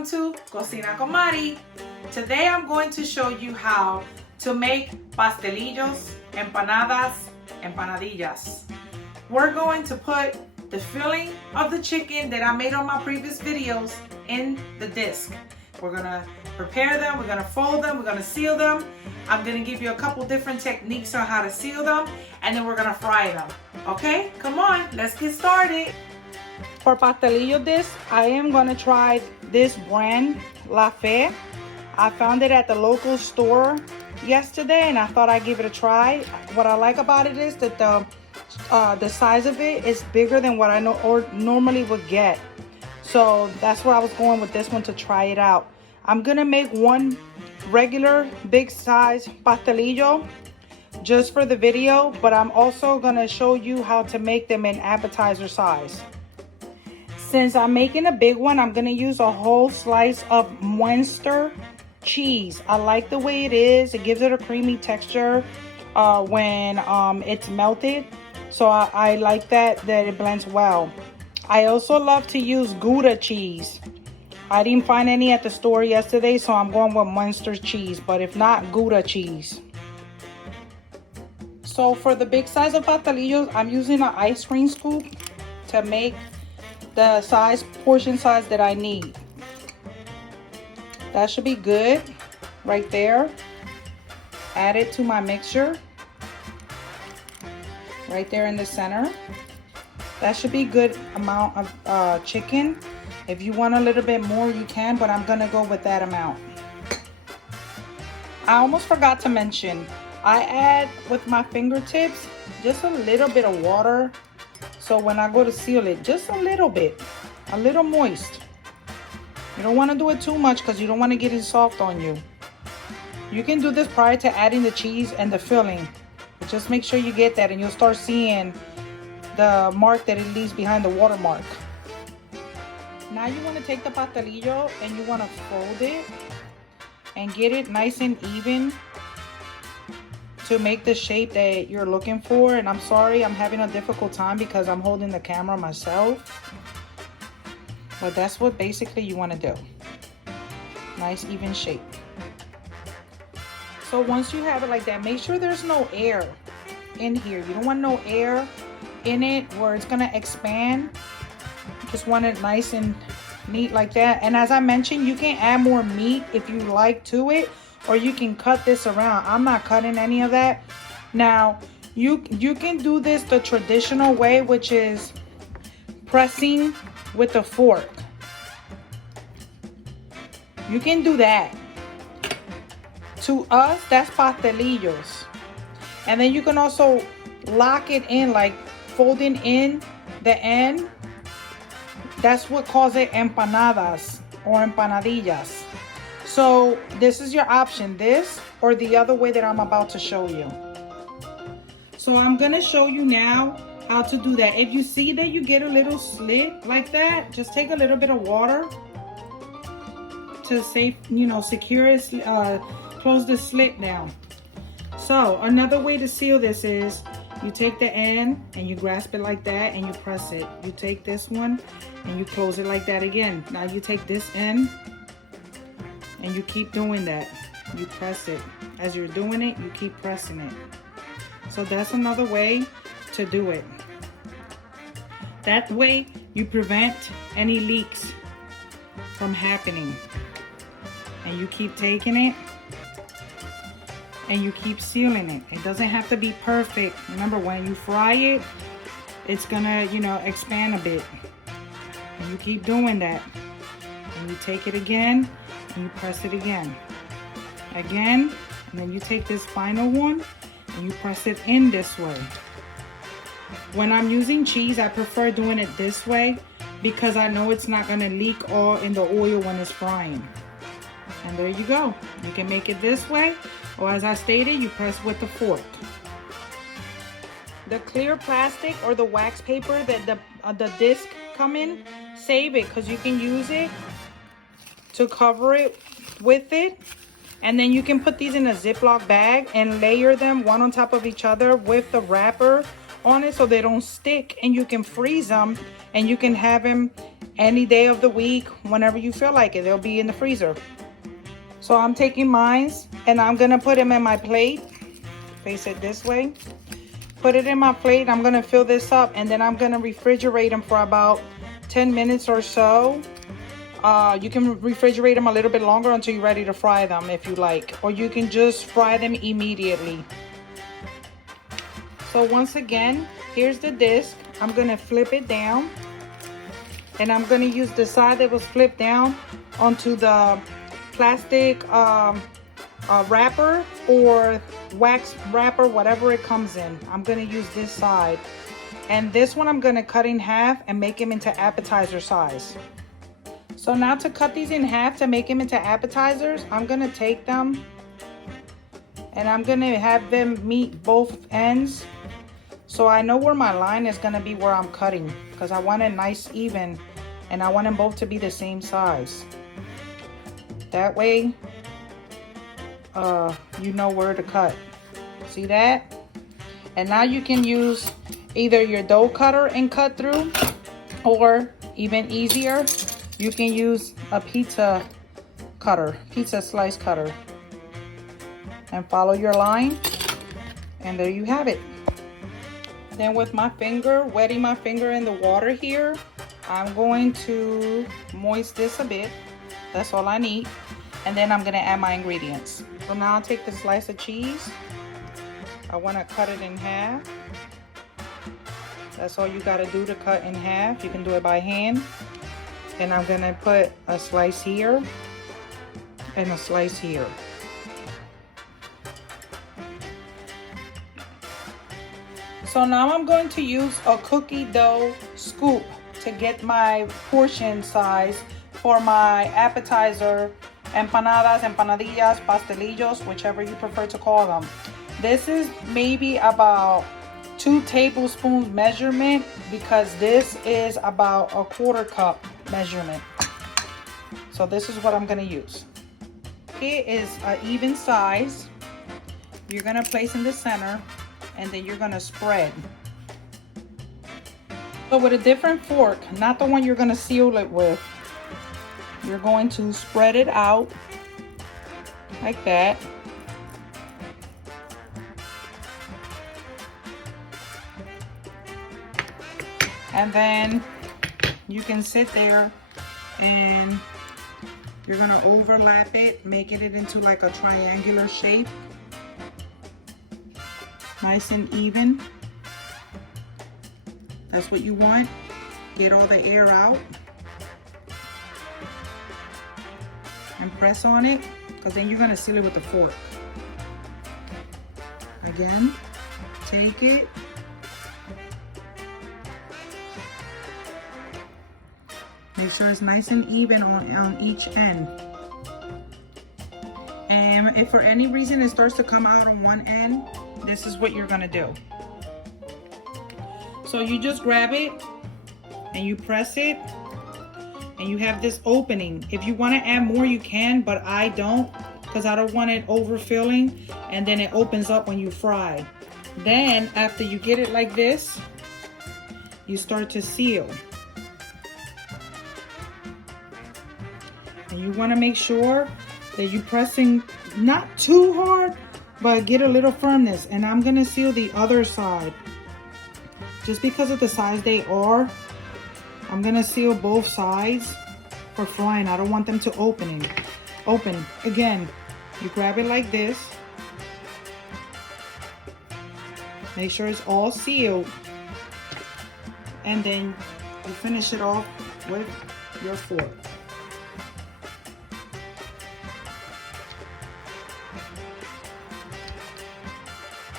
welcome to Cocina con Mari. Today I'm going to show you how to make pastelillos, empanadas, empanadillas. We're going to put the filling of the chicken that I made on my previous videos in the disc. We're gonna prepare them, we're gonna fold them, we're gonna seal them. I'm gonna give you a couple different techniques on how to seal them, and then we're gonna fry them. Okay, come on, let's get started. For pastelillo disc, I am gonna try this brand, La Fe. I found it at the local store yesterday and I thought I'd give it a try. What I like about it is that the size of it is bigger than what I normally would get. So that's where I was going with this one to try it out. I'm gonna make one regular big size pastelillo just for the video, but I'm also gonna show you how to make them in appetizer size. Since I'm making a big one, I'm gonna use a whole slice of Munster cheese. I like the way it is. It gives it a creamy texture when it's melted. So I like that it blends well. I also love to use Gouda cheese. I didn't find any at the store yesterday, so I'm going with Munster cheese, but if not, Gouda cheese. So for the big size of pastelillos, I'm using an ice cream scoop to make the portion size that I need. That should be good right there. Add it to my mixture right there in the center. That should be good amount of chicken. If you want a little bit more, you can, but I'm gonna go with that amount. I almost forgot to mention, I add with my fingertips just a little bit of water. So when I go to seal it, just a little bit, a little moist. You don't want to do it too much because you don't want to get it soft on you. You can do this prior to adding the cheese and the filling. But just make sure you get that and you'll start seeing the mark that it leaves behind the watermark. Now you want to take the pastelillo and you want to fold it and get it nice and even to make the shape that you're looking for. And I'm sorry, I'm having a difficult time because I'm holding the camera myself. But that's what basically you want to do. Nice even shape. So once you have it like that, make sure there's no air in here. You don't want no air in it where it's gonna expand. Just want it nice and neat like that. And as I mentioned, you can add more meat if you like to it, or you can cut this around. I'm not cutting any of that. Now, you can do this the traditional way, which is pressing with a fork. You can do that. To us, that's pastelillos. And then you can also lock it in, like folding in the end. That's what calls it empanadas or empanadillas. So this is your option, this or the other way that I'm about to show you. So I'm gonna show you now how to do that. If you see that you get a little slit like that, just take a little bit of water to secure it, close the slit down. So another way to seal this is you take the end and you grasp it like that and you press it. You take this one and you close it like that again. Now you take this end and you keep doing that. You press it. As you're doing it, you keep pressing it. So that's another way to do it. That way you prevent any leaks from happening. And you keep taking it and you keep sealing it. It doesn't have to be perfect. Remember, when you fry it, it's gonna, expand a bit. And you keep doing that. And you take it again and you press it again, and then you take this final one and you press it in this way. When I'm using cheese, I prefer doing it this way because I know it's not going to leak all in the oil when it's frying. And there you go. You can make it this way, or as I stated, you press with the fork. The clear plastic or the wax paper that the disc come in, save it because you can use it to cover it with it. And then you can put these in a Ziploc bag and layer them one on top of each other with the wrapper on it so they don't stick, and you can freeze them and you can have them any day of the week whenever you feel like it. They'll be in the freezer. So I'm taking mine and I'm gonna put them in my plate. Face it this way. Put it in my plate. I'm gonna fill this up and then I'm gonna refrigerate them for about 10 minutes or so. You can refrigerate them a little bit longer until you're ready to fry them if you like, or you can just fry them immediately. So once again, here's the disc. I'm gonna flip it down and I'm gonna use the side that was flipped down onto the plastic wrapper or wax wrapper, whatever it comes in. I'm gonna use this side, and this one I'm gonna cut in half and make them into appetizer size. So now to cut these in half to make them into appetizers, I'm gonna take them and I'm gonna have them meet both ends. So I know where my line is gonna be where I'm cutting, because I want it nice even and I want them both to be the same size. That way, you know where to cut. See that? And now you can use either your dough cutter and cut through, or even easier, you can use a pizza cutter, pizza slice cutter, and follow your line, and there you have it. Then with my finger, wetting my finger in the water here, I'm going to moist this a bit. That's all I need. And then I'm gonna add my ingredients. So now I'll take the slice of cheese. I wanna cut it in half. That's all you gotta do to cut in half. You can do it by hand. And I'm gonna put a slice here and a slice here. So now I'm going to use a cookie dough scoop to get my portion size for my appetizer, empanadas, empanadillas, pastelillos, whichever you prefer to call them. This is maybe about 2 tablespoons measurement, because this is about a 1/4 cup measurement. So this is what I'm gonna use. It is an even size. You're gonna place in the center and then you're gonna spread. So with a different fork, not the one you're gonna seal it with, you're going to spread it out like that. And then you can sit there and you're gonna overlap it, making it into like a triangular shape. Nice and even. That's what you want. Get all the air out. And press on it, because then you're gonna seal it with the fork. Again, take it. Make sure it's nice and even on each end. And if for any reason it starts to come out on one end, this is what you're gonna do. So you just grab it and you press it, and you have this opening. If you want to add more, you can, but I don't, because I don't want it overfilling and then it opens up when you fry. Then after you get it like this, you start to seal. And you want to make sure that you're pressing not too hard, but get a little firmness. And I'm going to seal the other side. Just because of the size they are, I'm going to seal both sides for frying. I don't want them to open. Again, you grab it like this. Make sure it's all sealed. And then you finish it off with your fork.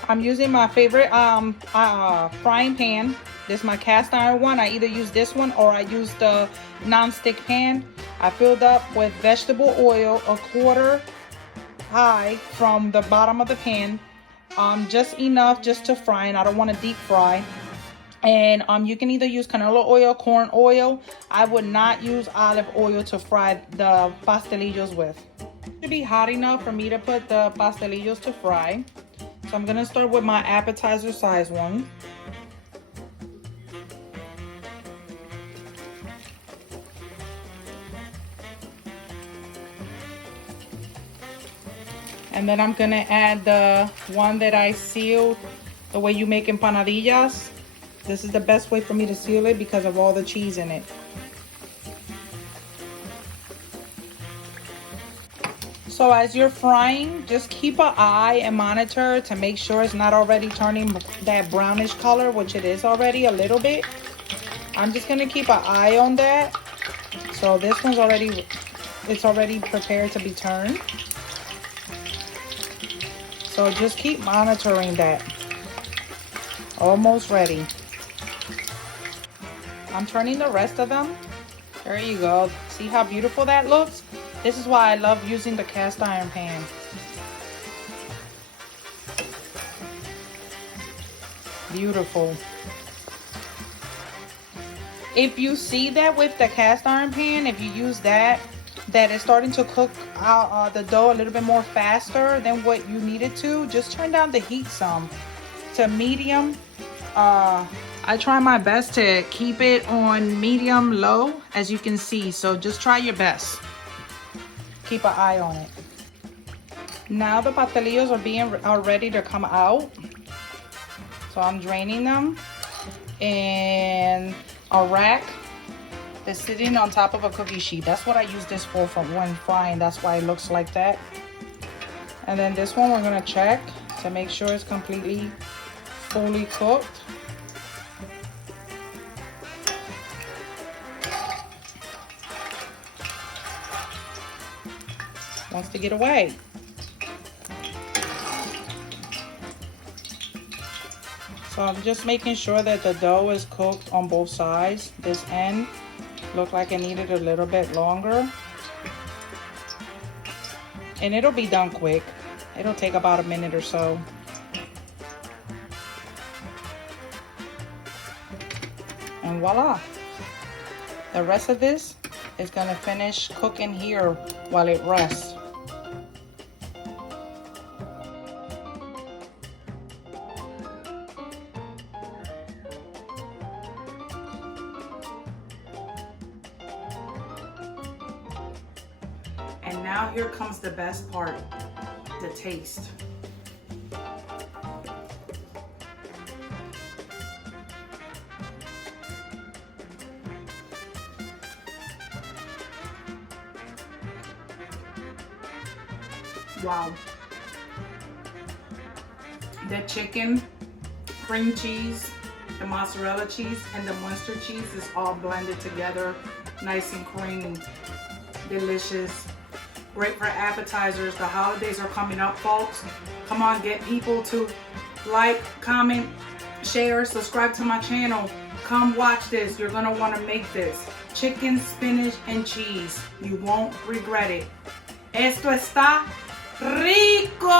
I'm using my favorite frying pan. This is my cast iron one. I either use this one or I use the non-stick pan. I filled up with vegetable oil, 1/4 high from the bottom of the pan. Just enough just to fry, and I don't want to deep fry. And you can either use canola oil, corn oil. I would not use olive oil to fry the pastelillos with. It should be hot enough for me to put the pastelillos to fry. So I'm gonna start with my appetizer size one. And then I'm gonna add the one that I sealed the way you make empanadillas. This is the best way for me to seal it because of all the cheese in it. So as you're frying, just keep an eye and monitor to make sure it's not already turning that brownish color, which it is already a little bit. I'm just gonna keep an eye on that. So this one's already, it's already prepared to be turned. So just keep monitoring that. Almost ready. I'm turning the rest of them. There you go. See how beautiful that looks? This is why I love using the cast iron pan. Beautiful. If you see that with the cast iron pan, if you use that it's starting to cook out the dough a little bit more faster than what you need it to, just turn down the heat some to medium. I try my best to keep it on medium low, as you can see, so just try your best. Keep an eye on it. Now the pastelillos are ready to come out. So I'm draining them in a rack that's sitting on top of a cookie sheet. That's what I use this for when frying. That's why it looks like that. And then this one we're gonna check to make sure it's completely fully cooked. Wants to get away. So I'm just making sure that the dough is cooked on both sides. This end looked like it needed a little bit longer. And it'll be done quick. It'll take about a minute or so. And voila. The rest of this is gonna finish cooking here while it rests. And now here comes the best part, the taste. Wow. The chicken, cream cheese, the mozzarella cheese, and the Munster cheese is all blended together, nice and creamy, delicious. Great for appetizers. The holidays are coming up, folks. Come on, get people to like, comment, share, subscribe to my channel. Come watch this. You're gonna want to make this. Chicken, spinach, and cheese. You won't regret it. Esto está rico!